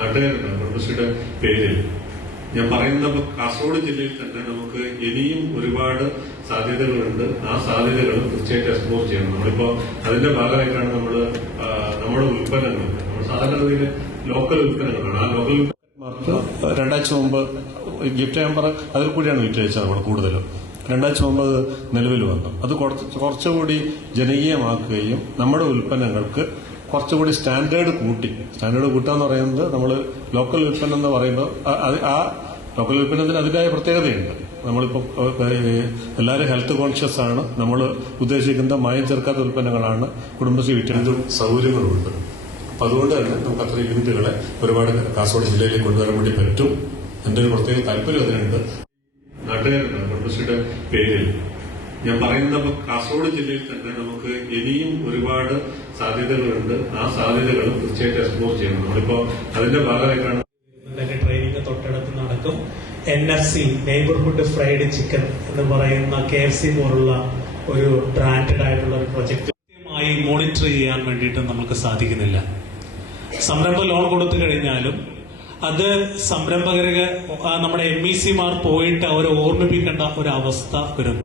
നാട്ടുകാരുണ്ട് കുടുംബശ്രീയുടെ പേരിൽ. ഞാൻ പറയുന്നത് കാസർഗോഡ് ജില്ലയിൽ തന്നെ നമുക്ക് ഇനിയും ഒരുപാട് സാധ്യതകളുണ്ട്. ആ സാധ്യതകൾ തീർച്ചയായിട്ടും എക്സ്പ്ലോർ ചെയ്യണം. നമ്മളിപ്പോ അതിന്റെ ഭാഗമായിട്ടാണ് നമ്മുടെ ഉൽപ്പന്നങ്ങൾ, നമ്മൾ സാധാരണ ഗതിയിൽ ലോക്കൽ ഉൽപ്പന്നങ്ങളാണ്. ആ ലോക്കൽ ഉൽപ്പന്നങ്ങൾക്ക് 2 മുമ്പ് ഗിഫ്റ്റ് ഹാമ്പർ അതിൽ കൂടിയാണ് വിറ്റഴിച്ചത്. നമ്മൾ കൂടുതലും 2 മുമ്പ് നിലവിൽ വന്നു. അത് കുറച്ചുകൂടി ജനകീയമാക്കുകയും നമ്മുടെ ഉൽപ്പന്നങ്ങൾക്ക് കുറച്ചുകൂടി സ്റ്റാൻഡേർഡ് കൂട്ടുക എന്ന് പറയുന്നത്, നമ്മൾ ലോക്കൽ ഉൽപ്പന്നം എന്ന് പറയുമ്പോൾ ആ ലോക്കൽ ഉൽപ്പന്നത്തിന് അതിൻ്റെതായ പ്രത്യേകതയുണ്ട്. നമ്മളിപ്പോൾ എല്ലാവരും ഹെൽത്ത് കോൺഷ്യസ് ആണ്. നമ്മൾ ഉദ്ദേശിക്കുന്ന മായം ചേർക്കാത്ത ഉൽപ്പന്നങ്ങളാണ് കുടുംബശ്രീ വിറ്റഴിച്ച സൗകര്യങ്ങളുണ്ട്. അപ്പം അതുകൊണ്ട് തന്നെ നമുക്ക് അത്ര യൂണിറ്റുകളെ ഒരുപാട് കാസർഗോഡ് ജില്ലയിലേക്ക് കൊണ്ടുവരാൻ വേണ്ടി പറ്റും. എൻ്റെ ഒരു പ്രത്യേക താല്പര്യം അതിനുണ്ട്. നാട്ടുകാരുണ്ട് കുടുംബശ്രീയുടെ പേരിൽ. ഞാൻ പറയുന്നത് കാസർഗോഡ് ജില്ലയിൽ തന്നെ നമുക്ക് ഇനിയും ഒരുപാട് സാധ്യതകളുണ്ട്. ആ സാധ്യതകൾ തീർച്ചയായിട്ടും എക്സ്പ്ലോർ ചെയ്യണം. നമ്മളിപ്പോ അതിന്റെ ഭാഗമായിട്ടാണ് ട്രെയിനിങ് തൊട്ടടുത്ത് നടക്കും. NFC നെയ്ബർഹുഡ് ഫ്രൈഡ് ചിക്കൻ എന്ന് പറയുന്ന KFC പോലുള്ള ഒരു ബ്രാൻഡഡ് ആയിട്ടുള്ള ഒരു പ്രൊജക്ട് കൃത്യമായി മോണിറ്റർ ചെയ്യാൻ വേണ്ടിയിട്ട് നമുക്ക് സാധിക്കുന്നില്ല. സംരംഭ ലോൺ കൊടുത്തു കഴിഞ്ഞാലും അത് സംരംഭകരെ നമ്മുടെ MEC മാർ പോയിട്ട് അവരെ ഓർമ്മിപ്പിക്കേണ്ട ഒരു അവസ്ഥ വരുന്നു.